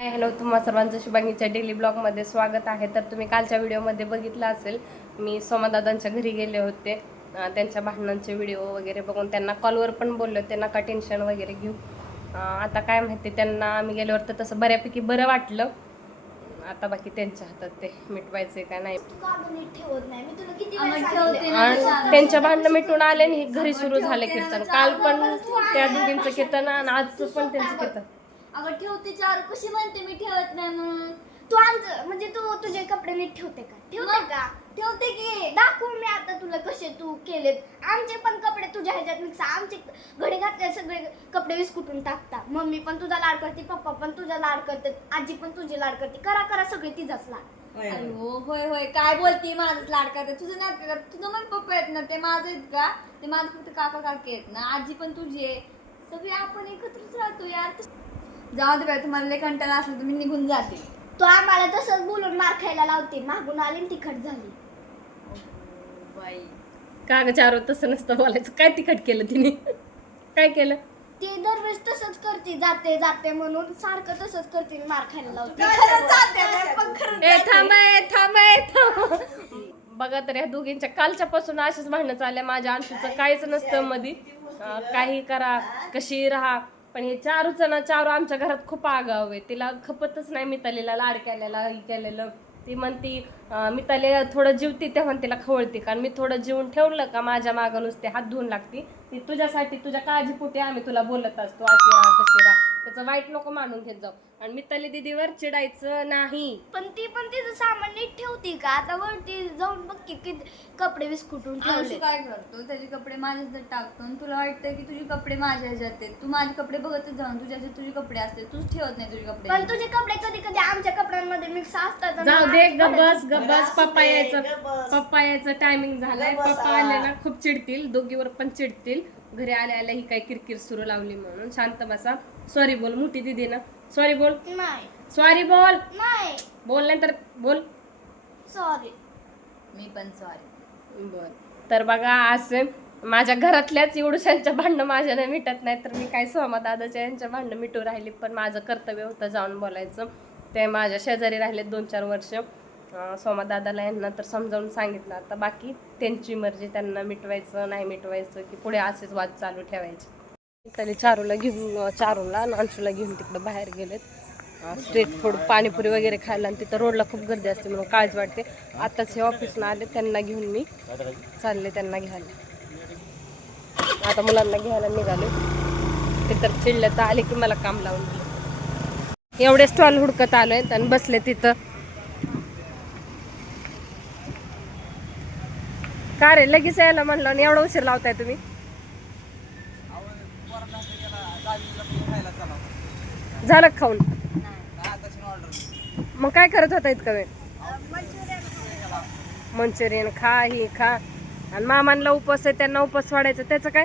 Hi hello तुम्हा सर्वांचं शुभांगीच्या daily ब्लॉगमध्ये स्वागत आहे. तर तुम्ही कालच्या व्हिडिओमध्ये बघितलं असेल मी सोमादादांच्या घरी गेले होते. त्यांच्या भांडणांचे व्हिडिओ वगैरे बघून त्यांना कॉलवर पण बोलले होते नका टेन्शन वगैरे घेऊ. आता काय माहिती त्यांना आम्ही गेल्यावर तर तसं बऱ्यापैकी बरं वाटलं. आता बाकी त्यांच्या हातात ते मिटवायचे का नाही. त्यांच्या भांडणं मिटून आले आणि हे घरी सुरू झाले कीर्तन. काल पण त्या दोघींचं कीर्तन आणि आजचं पण त्यांचं कीर्तन. अगं ठेवते चार कशी म्हणते मी ठेवत नाही म्हणून. तू आमचं म्हणजे तू तुझे कपडे नीट ठेवते का? ठेवते मग? का? ठेवते की. दाखवू मी आता तुला कसे तू केलेत. आमचे पण कपडे तुझ्या ह्याच्यात मिक्स आमचे घडी घातले सगळे कपडे विस्कुटून टाकता. मम्मी पण तुझा लाड करते पप्पा पण तुझा लाड करते आजी पण तुझी लाड करते. करा करा सगळे तिचाच लाड. अयो होय होय. काय बोलती माझंच लाड करते. तुझं कर तुझं मन पप्पा आहेत ना ते माझं आहेत का? ते माझं फक्त काका काकी आहेत ना. आजी पण तुझी आहे. सगळे आपण एकत्रच राहतो यार. जाऊ दे बाई तुम्हाला लय कंटाळा असला मी निघून जाते. तू आम्हाला तसंच बोलून मार खायला लावते. मागून आली आणि तिखट झाली. बाई. का ग चारो तसं नसतं बोलायचं. काय तिखट केलं तिने? काय केलं? ते दरवेळेस तसंच करते. जाते जाते म्हणून सारखं तसंच करते आणि मार खायला लावते. खरंच जाते? बाई, पण खरंच ए जाते. थांब ए, थांब ए, थांब. बघा तर या दोघींच्या कालच्या पासून अशीच भांडणं चालल्या. माझ्या अंशूचं काहीच नसतं मधी. अं, काही करा कशी राहा. पण हे चारूचं ना चारू आमच्या घरात खूप आगाव आहे. तिला खपतच नाही मितालीला लाड केलेला हे केलेलं. ती म्हणती मिताली थोडं जीवती तेव्हा तिला खवळते. कारण मी थोडं जीवन ठेवलं का माझ्या मागं नुसते हात धुवून लागते. ती तुझ्यासाठी तुझ्या काळजीपोटी आम्ही तुला बोलत असतो अशी राहा तशी राहा त्याचं वाईट नको मानून घेत जाऊ. आणि मिताली दिदीवर चिडायचं नाही. पण ती पण तिचं सामान नीट ठेवते का? आता वरती जाऊन बघ की किती कपडे विस्कुटून अंशू ठेवले. काय करतो? त्याचे कपडे माझ्याच टाकतो आणि तुला वाटतं की तुझे कपडे माझ्या ह्याच्यात आहेत. तू माझे कपडे बघतच जाऊन तुझ्या ह्याच्यात तुझे कपडे असते तूच ठेवत नाही तुझे कपडे. पण तुझे कपडे कधी कधी आमच्या कपड्यांमध्ये मिक्स असतात आणि जाऊ दे गबस गबस पप्पा यायचं. पप्पा यायचं टायमिंग झालंय. पप्पा आले ना खूप चिडतील. दोघीवर पण चिडतील. घरी आल्या आल्या ही काय किरकिर सुरू लावली म्हणून शांत बसा. सॉरी बोल मोठी दिदी ना. सॉरी बोल. नाही. सॉरी बोल. नाही. बोल नाही तर बोल. सॉरी मी पण सॉरी बर. तर बघा असे माझ्या घरातल्याच एवढ्याच्या भांडणं माझ्याने मिटत नाही तर मी काय सोमा दादाच्या यांच्या भांडणं मिटू राहिली पण माझं कर्तव्य होतं जाऊन बोलायचं. ते माझ्या शेजारी राहिले दोन चार वर्ष. सोमादादाला सोमा दादाला यांना तर समजावून सांगितलं. आता बाकी त्यांची मर्जी त्यांना मिटवायचं नाही मिटवायचं की पुढे असेच वाद चालू ठेवायचे. त्याला चारूला घेऊन चारूला आणि अंशूला घेऊन तिकडं बाहेर गेलेत. स्ट्रीट फूड पाणीपुरी वगैरे खायला. आणि तिथं रोडला खूप गर्दी असते म्हणून काळजी वाटते. आताच हे ऑफिसला आले त्यांना घेऊन मी चालले त्यांना घ्यायला. आता मुलांना घ्यायला निघाले. ते तर चिडले तर आले की मला काम लावून एवढे स्टॉल हुडकत आलोय आणि बसले तिथं. का रे? लगेच यायला म्हणलं आणि एवढा उशीर लावताय तुम्ही. झालं का खाऊन? मग काय करत होता इतका वेळ? मंचुरियन खा ही खा. आणि मामांना उपवास आहे त्यांना उपवास वाढायचं त्याचं काय?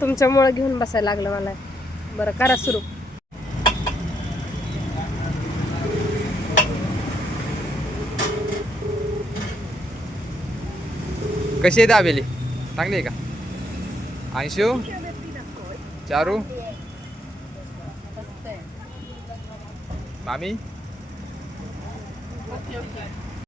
तुमच्यामुळं घेऊन बसायला लागलं मला. बरं करा सुरू. कशी आहे दाबेली चांगली आहे का अंशू चारू मामी